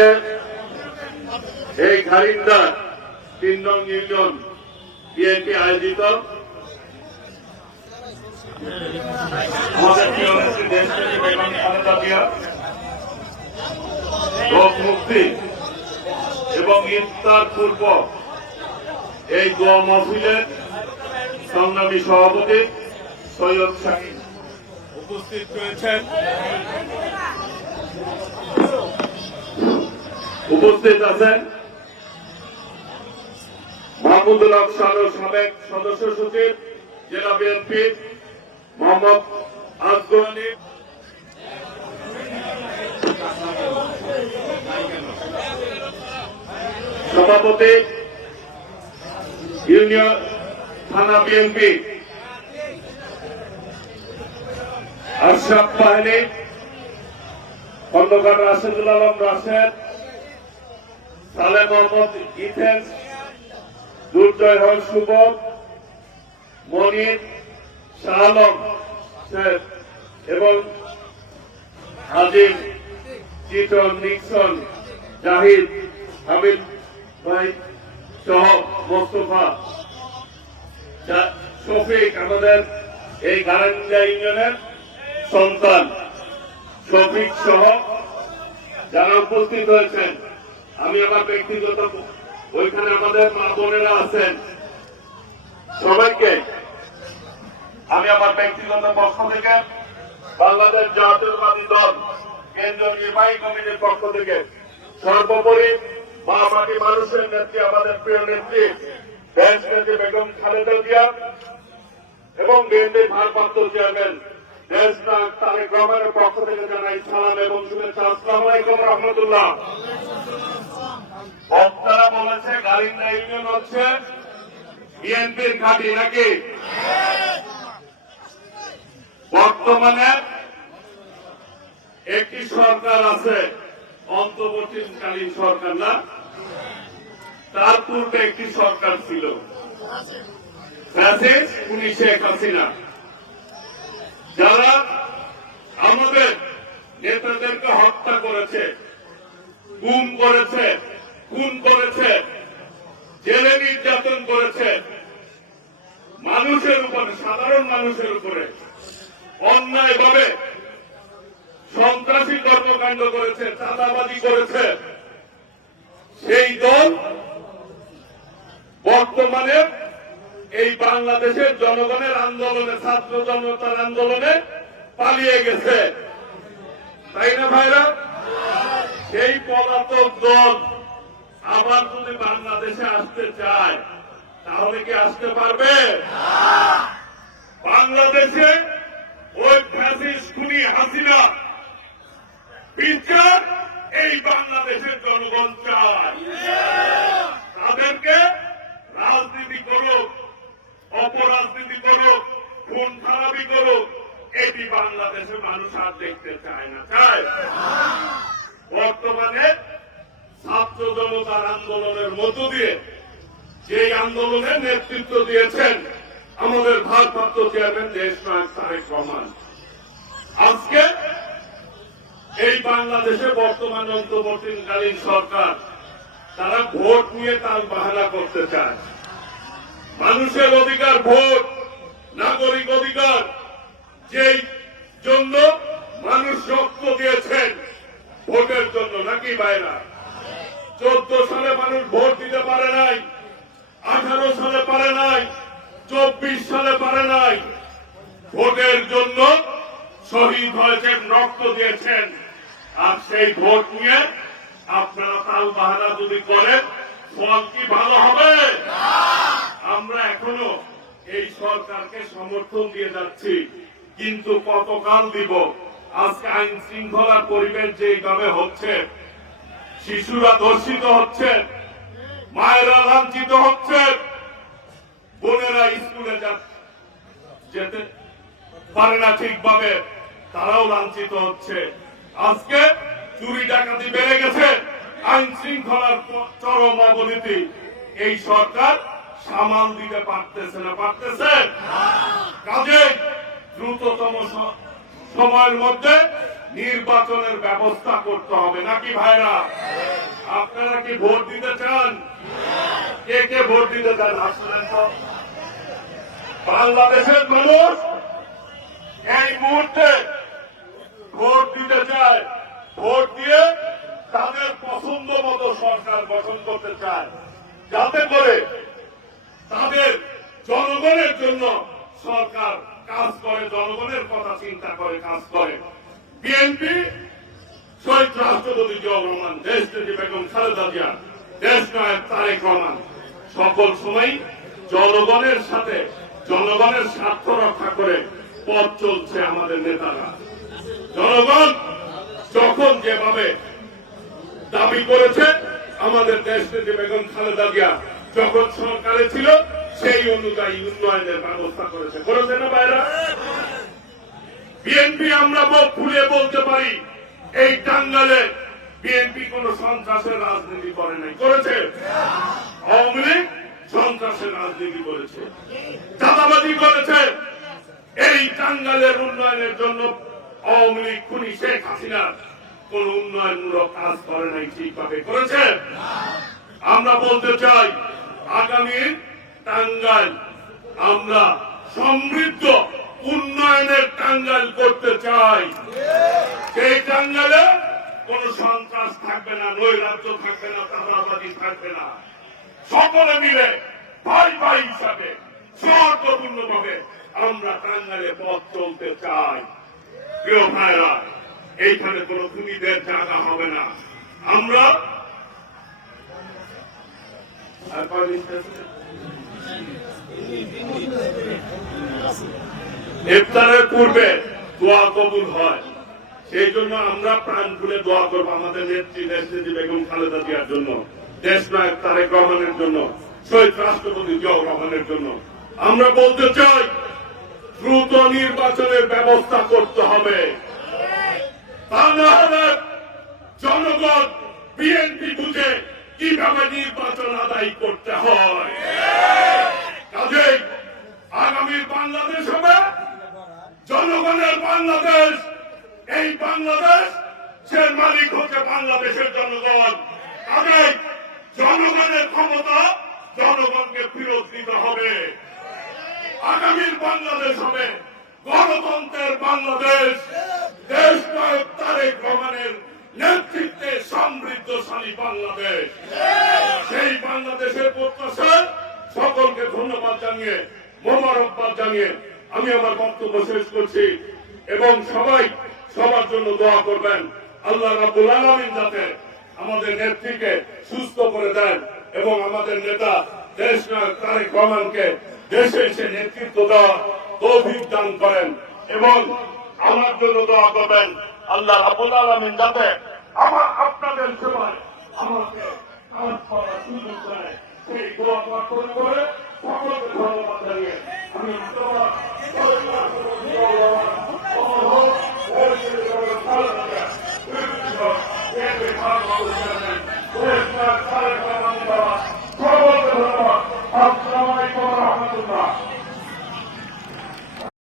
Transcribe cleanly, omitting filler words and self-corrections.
আজকে এই ঘারিন্দা ৩ নং ইউনিয়ন বিএনপি আয়োজিত আমাদের প্রিয় নেত্রী দেশপ্রেমী বেগম খালেদা জিয়া রোগ মুক্তি এবং ইফতার পূর্ব এই দোয়া মাহফিলের সংগ্রামী সভাপতি সৈয়দ শাহিন উপস্থিত রয়েছেন। উপস্থিত আছেন মাহমুদুল হক সালেহ সাবেক সদস্য সচিব জেলা বিএনপি, মোহাম্মদ আজগর আলী সভাপতি ইউনিয়ন থানা বিএনপি, আশরাফ বাহিনী, খন্দকার রাশেদুল আলম রাশেদ, সালেহ মোহাম্মদ ইথেন, দুর্জয় হল শুভ, মনির, শাহ আলম শেখ এবং আজিম, চিটন, নিক্সন, জাহিদ, হাবিব ভাই সহ মোস্তফা, শফিক, আমাদের এই গারাঙ্গা ইউনিয়নের সন্তান শফিক সহ যারা উপস্থিত হয়েছেন। আমি আমার ব্যক্তিগত ওইখানে আমাদের মা বোনেরা আছেন, সবাইকে আমি আমার ব্যক্তিগত পক্ষ থেকে বাংলাদেশ জাতীয়তাবাদী দল কেন্দ্রীয় নির্বাহী কমিটির পক্ষ থেকে সর্বোপরি মা মাটি মানুষের নেত্রী, আমাদের প্রিয় নেত্রী দেশ নেত্রী বেগম খালেদা জিয়া এবং বিএনপির ভারপ্রাপ্ত চেয়ারম্যান দেশ নায়ক তারেক রহমানের পক্ষ থেকে জানাই সালাম এবং শুভেচ্ছা। আসসালামু আলাইকুম রহমতুল্লাহ। বক্তারা বলেছে গারিন্দা ইউনিয়ন হচ্ছে বিএনপির ঘাঁটি, নাকি? বর্তমানে একটি সরকার আছে, অন্তর্বর্তীকালীন সরকার না, তার পূর্বে একটি সরকার ছিল, উনি শেখ হাসিনা, যারা আমাদের নেতাদেরকে হত্যা করেছে, গুম করেছে, খুন করেছে, জেলে নির্যাতন করেছে, মানুষের উপরে, সাধারণ মানুষের উপরে অন্যায়ভাবে সন্ত্রাসী কর্মকাণ্ড করেছে, চাঁদাবাজি করেছে। সেই দল বর্তমানে এই বাংলাদেশের জনগণের আন্দোলনে, ছাত্র জনতার আন্দোলনে পালিয়ে গেছে, তাই না ভাইরা? সেই পলাতক দল আবার যদি বাংলাদেশে আসতে চায় তাহলে কি আসতে পারবে? বাংলাদেশে ওই ফ্যাসিস্ট খুনি হাসিনা বিচার এই বাংলাদেশের জনগণ চায়। তাদেরকে রাজনীতি করুক, অপরাজনীতি করুক, খুন খারাপি করুক, এটি বাংলাদেশের মানুষ আর দেখতে চায় না, চায়। বর্তমানে ছাত্র জনতার আন্দোলনের মধ্য দিয়ে যে আন্দোলনের নেতৃত্ব দিয়েছেন আমাদের ভারপ্রাপ্ত চেয়ারম্যান দেশ নায়ক তারেক রহমান, আজকে এই বাংলাদেশে বর্তমান অন্তর্বর্তীকালীন সরকার তারা ভোট নিয়ে তাল বাহানা করতে চায়। মানুষের অধিকার ভোট, নাগরিক অধিকার, যেই জন্য মানুষ রক্ত দিয়েছেন ভোটের জন্য, নাকি ভাইরা? 14 সালে মানুষ ভোট দিতে পারে নাই, 18 সালে পারে নাই, 24 সালে পারে নাই। ভোটের জন্য শহীদ হয়েছেন, রক্ত দিয়েছেন। আর সেই ভোট নিয়ে আপনারা তাল বাহানা যদি করেন, ফল কি ভালো হবে? আমরা এখনো এই সরকারকে সমর্থন দিয়ে যাচ্ছি, কিন্তু কতকাল দিব? আজকে আইন শৃঙ্খলার পরিবেশ যেভাবে হচ্ছে, শিশুরা ধর্ষিত হচ্ছে, মায়েরা লাঞ্ছিত হচ্ছে, বোনেরা স্কুলে যেতে পারে না ঠিকভাবে, তারাও লাঞ্ছিত হচ্ছে। আজকে চুরি ডাকাতি বেড়ে গেছে, আইন শৃঙ্খলার চরম অবনতি। এই সরকার সামাল দিতে পারতেছে না, পারতেছে? কাজে দ্রুততম সময়ের মধ্যে নির্বাচনের ব্যবস্থা করতে হবে নাকি ভাইরা? আপনারা কি ভোট দিতে চান? কে কে ভোট দিতে চান? আসলেন তো। বাংলাদেশের মানুষ এই মুহূর্তে ভোট দিতে চায়, ভোট দিয়ে তাদের পছন্দ মতো সরকার গঠন করতে চায়, যাতে করে তাদের জনগণের জন্য সরকার কাজ করে, জনগণের কথা চিন্তা করে কাজ করে। বিএনপি শহীদ রাষ্ট্রপতি জিয়াউর রহমান, দেশনেত্রী বেগম খালেদা জিয়া, দেশ নায়ক তারেক রহমান সকল সময় জনগণের সাথে জনগণের স্বার্থ রক্ষা করে পথ চলছে আমাদের নেতারা। জনগণ যখন যেভাবে দাবি করেছে, আমাদের দেশনেত্রী বেগম খালেদা জিয়া যখন সরকারে ছিল সেই অনুযায়ী উন্নয়নের ব্যবস্থা করেছে না ভাইরা? বিএনপি আমরা মুখ খুলে বলতে পারি, এই টাঙ্গালে বিএনপি কোন সন্ত্রাসের রাজনীতি করে নাই, করেছে? আওয়ামী লীগ সন্ত্রাসের রাজনীতি করেছে, চাঁদাবাজি করেছে। এই টাঙ্গালের উন্নয়নের জন্য আওয়ামী লীগ খুনি শেখ হাসিনা কোন উন্নয়নমূলক কাজ করে নাই, ঠিকভাবে করেছে? আমরা বলতে চাই, আগামী টাঙ্গাইল আমরা সমৃদ্ধ উন্নয়নের টাঙ্গাইল করতে চাই। সেই টাঙ্গাইলে কোন সন্ত্রাস থাকবে না, নৈরাজ্য থাকবে না, চাঁদাবাজি থাকবে না। সকলে মিলে ভাই ভাই হিসাবে সৌহার্দ্যপূর্ণভাবে আমরা টাঙ্গাইলে পথ চলতে চাই। প্রিয় ভাইরা, এইখানে কোন খুনিদের জায়গা হবে না। আমরা ইফতারের পূর্বে দোয়া কবুল হয়, সেই জন্য আমরা প্রাণ খুলে দোয়া করবো আমাদের নেত্রী দেশনেত্রী বেগম খালেদা জিয়ার জন্য, দেশ নায়ক তারেক রহমানের জন্য, শহীদ রাষ্ট্রপতি জিয়াউর রহমানের জন্য। আমরা বলতে চাই, দ্রুত নির্বাচনের ব্যবস্থা করতে হবে, তা না হলে জনগণ বিএনপি বুঝে কিভাবে নির্বাচন আদায় করতে হয়। কাজেই আগামীর বাংলাদেশ হবে জনগণের বাংলাদেশ। এই বাংলাদেশের মালিক হচ্ছে বাংলাদেশের জনগণ। কাজেই জনগণের ক্ষমতা জনগণকে ফেরত দিতে হবে। আগামীর বাংলাদেশ হবে গণতন্ত্রের বাংলাদেশ, দেশ নায়ক তারেক রহমানের নেতৃত্বে সমৃদ্ধশালী বাংলাদেশ। সেই বাংলাদেশের প্রত্যাশায় সকলকে ধন্যবাদ জানিয়ে, মোবারকবাদ জানিয়ে আমি আমার বক্তব্য শেষ করছি। এবং সবাই সবার জন্য দোয়া করবেন, আল্লাহ রাব্বুল আলামিন যাতে আমাদের নেত্রীকে সুস্থ করে দেন এবং আমাদের নেতা দেশ নায়ক তারেক রহমানকে দেশে এসে নেতৃত্ব দেওয়ার তৌফিক দান করেন। এবং আমার জন্য দোয়া করবেন, আল্লাহ রাব্বুল আলামিন যাতে আপনাদের সেবায় আমাকে কাজ করার সুযোগ দেয়, সেই দোয়া প্রার্থনা করে সকলকে ধন্যবাদ জানিয়ে আমি ধন্যবাদ